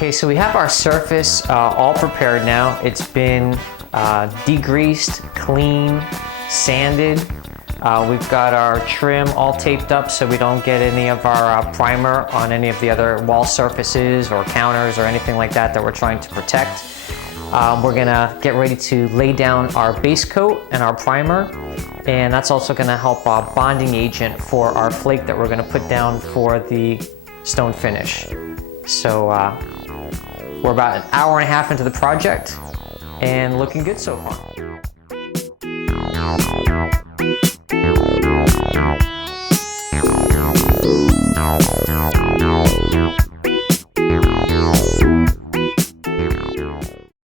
Okay, so we have our surface all prepared now. It's been degreased, clean, sanded. We've got our trim all taped up so we don't get any of our primer on any of the other wall surfaces or counters or anything like that that we're trying to protect. We're gonna get ready to lay down our base coat and our primer, and that's also gonna help bonding agent for our flake that we're gonna put down for the stone finish. So we're about an hour and a half into the project and looking good so far.